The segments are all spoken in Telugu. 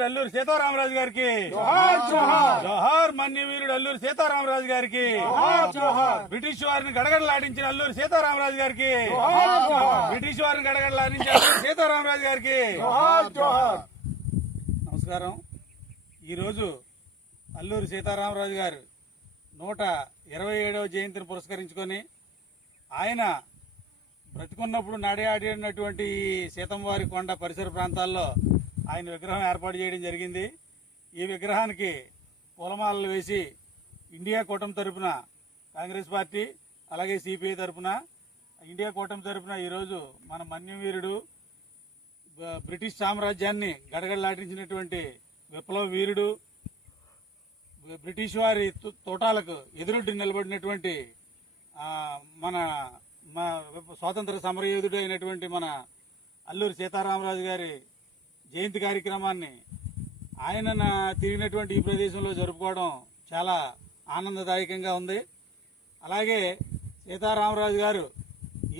వీరుడు అల్లూరి సీతారామరాజు గారికి జోహార్ జోహార్ జోహార్ మన్య వీరుడు అల్లూరి సీతారామరాజు గారికి జోహార్ జోహార్ బ్రిటిష్ వారిని గడగడలాడించిన అల్లూరి సీతారామరాజు గారికి జోహార్ జోహార్ బ్రిటిష్ వారిని గడగడలాడించిన అల్లూరి సీతారామరాజు గారికి జోహార్ జోహార్. నమస్కారం. ఈరోజు అల్లూరి సీతారామరాజు గారు 127వ జయంతిని పురస్కరించుకొని ఆయన బ్రతికున్నప్పుడు ఆడినటువంటి ఈ సీతంవారి కొండ పరిసర ప్రాంతాల్లో ఆయన విగ్రహం ఏర్పాటు చేయడం జరిగింది. ఈ విగ్రహానికి పూలమాలలు వేసి ఇండియా కూటమి తరపున కాంగ్రెస్ పార్టీ అలాగే సిపిఐ తరపున ఇండియా కూటమి తరపున ఈరోజు మన మన్యవీరుడు బ్రిటిష్ సామ్రాజ్యాన్ని గడగడలాడించినటువంటి విప్లవ వీరుడు బ్రిటిష్ వారి తోటాలకు ఎదురొడ్డి నిలబడినటువంటి మన స్వాతంత్ర సమరయోధుడు అయినటువంటి మన అల్లూరి సీతారామరాజు గారి జయంతి కార్యక్రమాన్ని ఆయన తిరిగినటువంటి ఈ ప్రదేశంలో జరుపుకోవడం చాలా ఆనందదాయకంగా ఉంది. అలాగే సీతారామరాజు గారు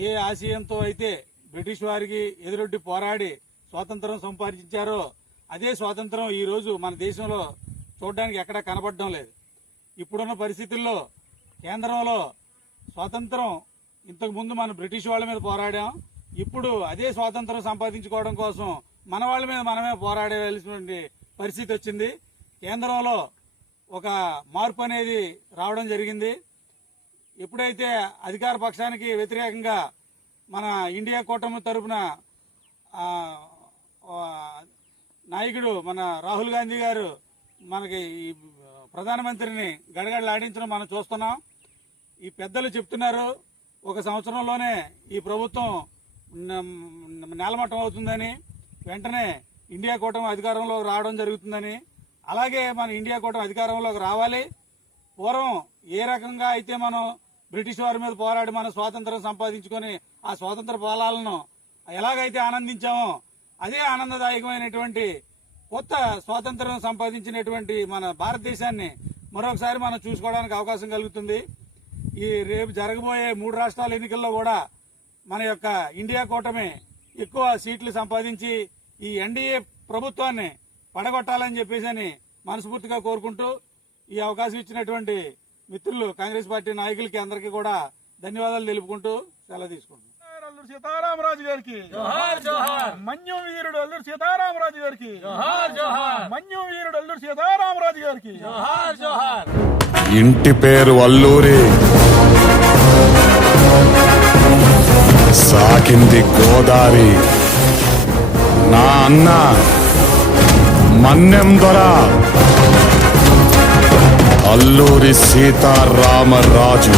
ఏ ఆశయంతో అయితే బ్రిటిష్ వారికి ఎదురొడ్డి పోరాడి స్వాతంత్రం సంపాదించారో అదే స్వాతంత్రం ఈరోజు మన దేశంలో చూడడానికి ఎక్కడా కనపడడం లేదు. ఇప్పుడున్న పరిస్థితుల్లో కేంద్రంలో స్వాతంత్రం ఇంతకుముందు మనం బ్రిటిష్ వాళ్ళ మీద పోరాడాం. ఇప్పుడు అదే స్వాతంత్రం సంపాదించుకోవడం కోసం మన వాళ్ళ మీద మనమే పోరాడవలసినటువంటి పరిస్థితి వచ్చింది. కేంద్రంలో ఒక మార్పు అనేది రావడం జరిగింది. ఎప్పుడైతే అధికార పక్షానికి వ్యతిరేకంగా మన ఇండియా కూటమి తరఫున నాయకుడు మన రాహుల్ గాంధీ గారు మనకి ఈ ప్రధానమంత్రిని గడగడలాడించడం మనం చూస్తున్నాం. ఈ పెద్దలు చెప్తున్నారు ఒక సంవత్సరంలోనే ఈ ప్రభుత్వం నేలమట్టం అవుతుందని, వెంటనే ఇండియా కూటమి అధికారంలోకి రావడం జరుగుతుందని. అలాగే మన ఇండియా కూటమి అధికారంలోకి రావాలి. పూర్వం ఏ రకంగా అయితే మనం బ్రిటిష్ వారి మీద పోరాడి మన స్వాతంత్రం సంపాదించుకొని ఆ స్వాతంత్ర ఫలాలను ఎలాగైతే ఆనందించామో అదే ఆనందదాయకమైనటువంటి కొత్త స్వాతంత్రం సంపాదించినటువంటి మన భారతదేశాన్ని మరొకసారి మనం చూసుకోవడానికి అవకాశం కలుగుతుంది. ఈ రేపు జరగబోయే 3 రాష్ట్రాల ఎన్నికల్లో కూడా మన యొక్క ఇండియా కూటమి ఎక్కువ సీట్లు సంపాదించి ఈ ఎన్డీఏ ప్రభుత్వాన్ని పడగొట్టాలని చెప్పేసి మనస్ఫూర్తిగా కోరుకుంటూ ఈ అవకాశం ఇచ్చినటువంటి మిత్రులు కాంగ్రెస్ పార్టీ నాయకులకి అందరికీ కూడా ధన్యవాదాలు తెలుపుకుంటూ సెలవు తీసుకుంటున్నాం. అల్లూరి సీతారామరాజు గారికి జోహార్ జోహార్. మన్యం వీరుడు అల్లూరి సీతారామరాజు గారికి జోహార్ జోహార్. మన్యం వీరుడు అల్లూరి సీతారామరాజు గారికి జోహార్ జోహార్. ఇంటి పేరు అల్లూరి, సాకింది గోదారి, నా అన్న మన్నెం దొర అల్లూరి సీతారామరాజు.